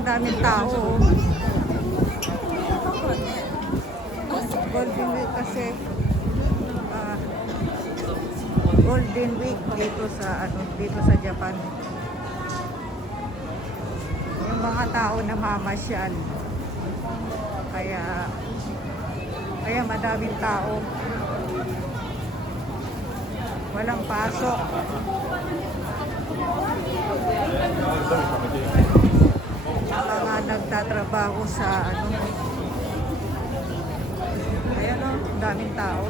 Ayan, daming tao. Golden Week kasi ah, Golden Week dito sa dito sa Japan. Yung mga tao na mamasyal. Kaya madaming tao. Walang pasok. Mga nagtatrabaho sa ayan o, daming tao.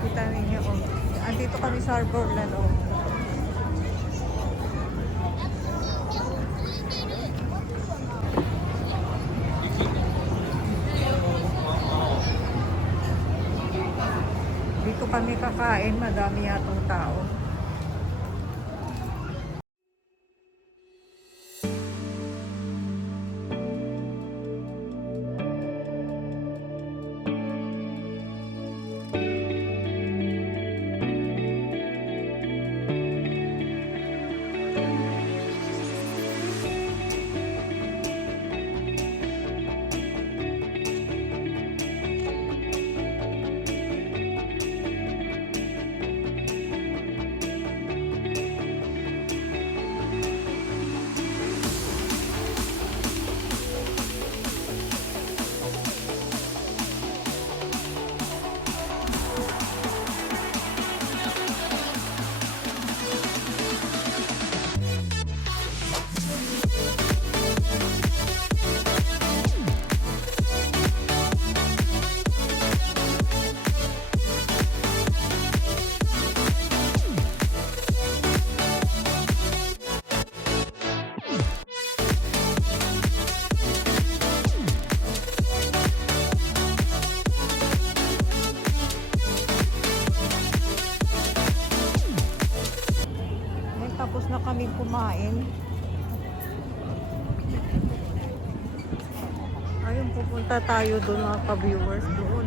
Kita ninyo o. Andito kami sa Harborland o. Dito kami kakain, madami yatong tao. Tapos na kami kumain. Ayun, pupunta tayo doon mga ka-viewers doon.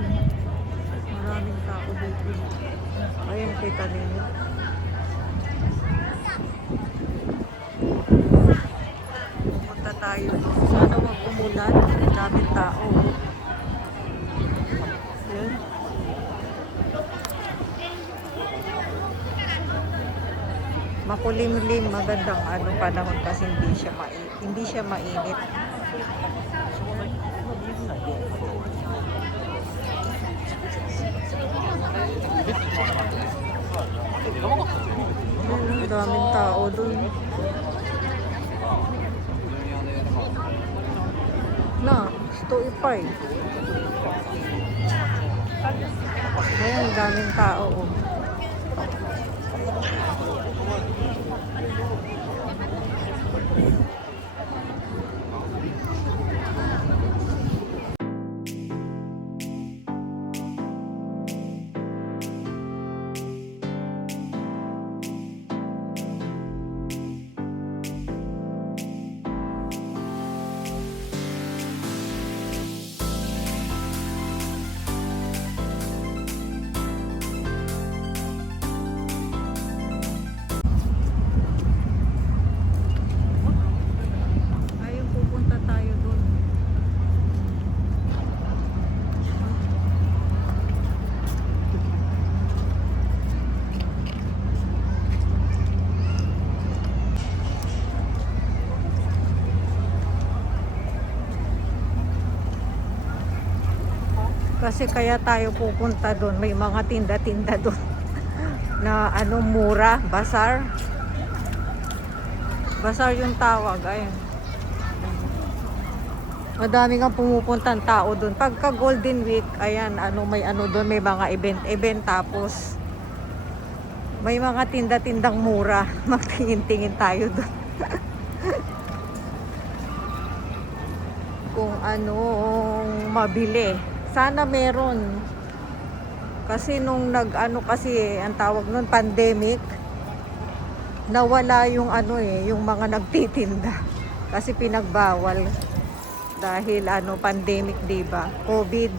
Maraming tao dito. Ayun, kita ninyo. Pupunta tayo doon. Sana wag umulan. Maraming tao. Ayun. Makulimlim, magandang panahon kasi hindi siya mainit. Ang daming tao dun. Na, stoipay. Ayan, daming tao. Oh. Kasi kaya tayo pupunta doon, may mga tinda-tinda doon na mura, bazaar. Bazaar yung tawag, ayun. Madami nga pumupuntang tao doon. Pagka Golden Week, ayan, may doon, may mga event tapos may mga tinda-tindang mura. Magtingin-tingin tayo doon. Kung anong mabili. Sana meron. Kasi nung kasi ang tawag nun pandemic, nawala yung yung mga nagtitinda. Kasi pinagbawal dahil pandemic, 'di ba? COVID.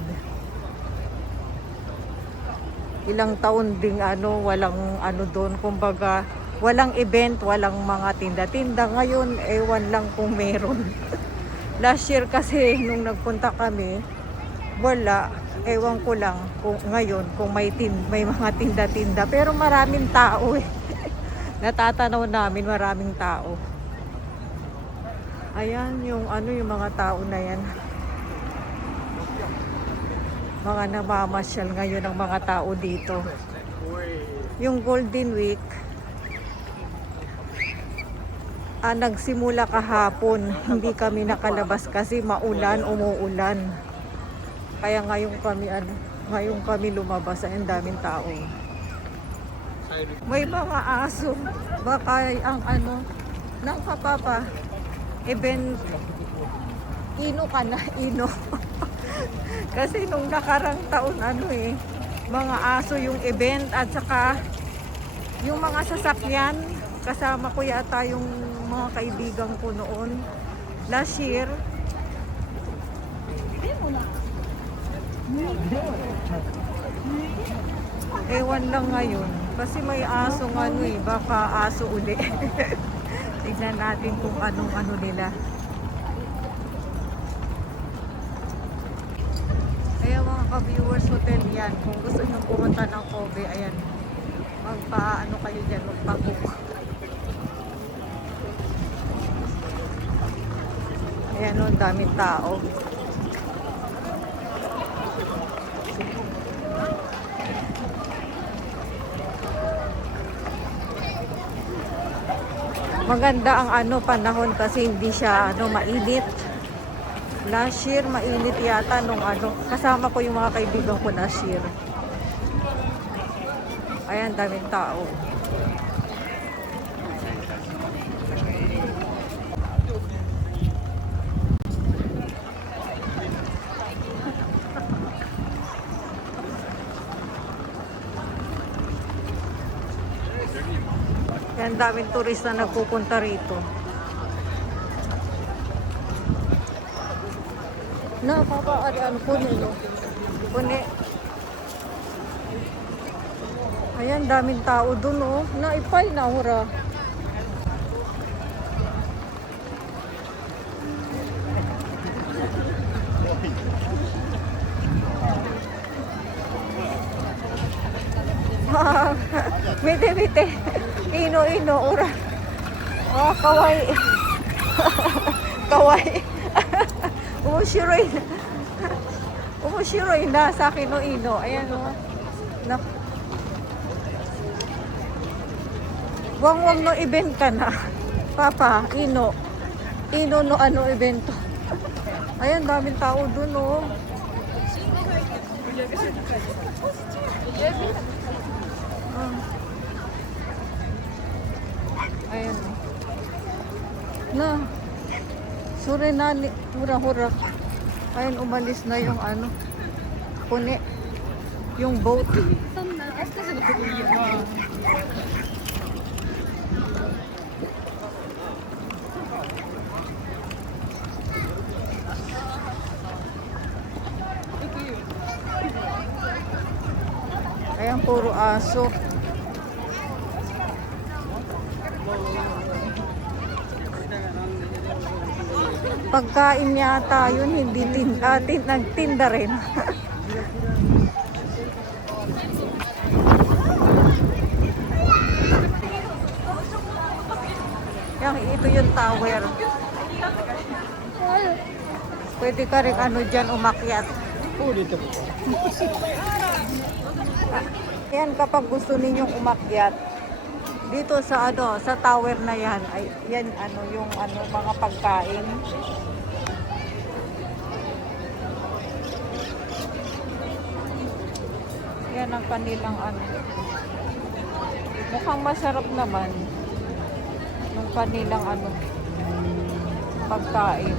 ilang taon ding ano, walang ano doon, kumbaga walang event, walang mga tinda-tinda. Ngayon, ewan lang kung meron. Last year kasi nung nagpunta kami, wala. Ewan ko lang kung ngayon kung may mga tinda-tinda, pero maraming tao eh. Natatanaw namin maraming tao. Ayan yung ano, yung mga tao na yan. Mga namamasyal ngayon ang mga tao dito. Yung Golden Week nagsimula kahapon. Hindi kami nakalabas kasi maulan, umuulan. Kaya ngayon kami lumabas, ay ang daming tao. May mga aso. Baka ang ano, ng kapapa, event, ino ka na, ino. Kasi nung nakarang taon, mga aso yung event at saka yung mga sasakyan, kasama ko yata yung mga kaibigan ko noon. Last year, ewan lang ngayon. Kasi may asong baka aso uli. Tignan natin kung anong ano nila. Ayan mga ka-viewers, hotel yan. Kung gusto nyo pumunta ng Kobe, ayan. Magpa-ano kayo dyan, magpa-book. Ayan o, daming tao. Maganda ang panahon kasi hindi siya mainit. Last year mainit yata nung kasama ko yung mga kaibigan ko last year. Ayan, daming tao. Yan, daming turista na nagpupunta rito. Na, papa, ano po nilo? Pune. Ayan, daming tao dun, oh. Naipay na, hura. Mite. Ino, ura. Oh, kawai. Kawai. Umushiroi na sa akin no ino. Ayan o. Wang no event ka na. Papa, ino. Ino no evento. Ayan, daming tao dun o. Ayan. Na. Surenani, hura-hura. Ayan, umalis na yung pune. Yung boat. Ayan, puro aso. Pagkain yata yun, hindi nagtinda rin. Ito yung tower. Pwede ka rin dyan umakyat. Yan, kapag gusto ninyong umakyat dito sa sa tower na yan, ay yan yung mga pagkain. Yan ang kanilang mukhang masarap naman yung kanilang pagkain.